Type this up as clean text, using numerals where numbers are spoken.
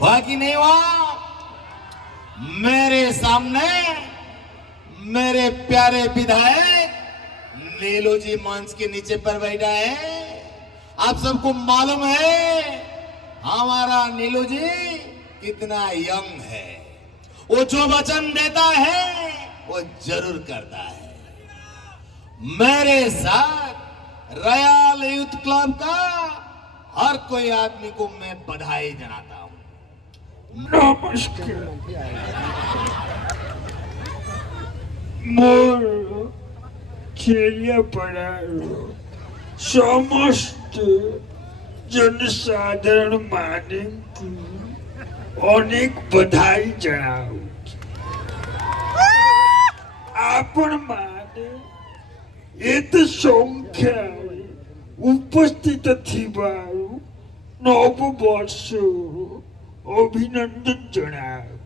हुआ कि नहीं हुआ? मेरे सामने मेरे प्यारे विधायक नीलू जी मंच के नीचे पर बैठा है। आप सबको मालूम है हमारा नीलू जी कितना यंग है। वो जो वचन देता है वो जरूर करता है। मेरे साथ रॉयल यूथ क्लब का हर कोई आदमी को मैं बधाई जनाता हूं। नमस्कार मोर पड़ा समस्त जनसाधारण माने अनेक बधाई जनाऊ। आपण माने एते संख्या उपस्थित थिबारु नव वर्ष अभिनंदन जनाऊ।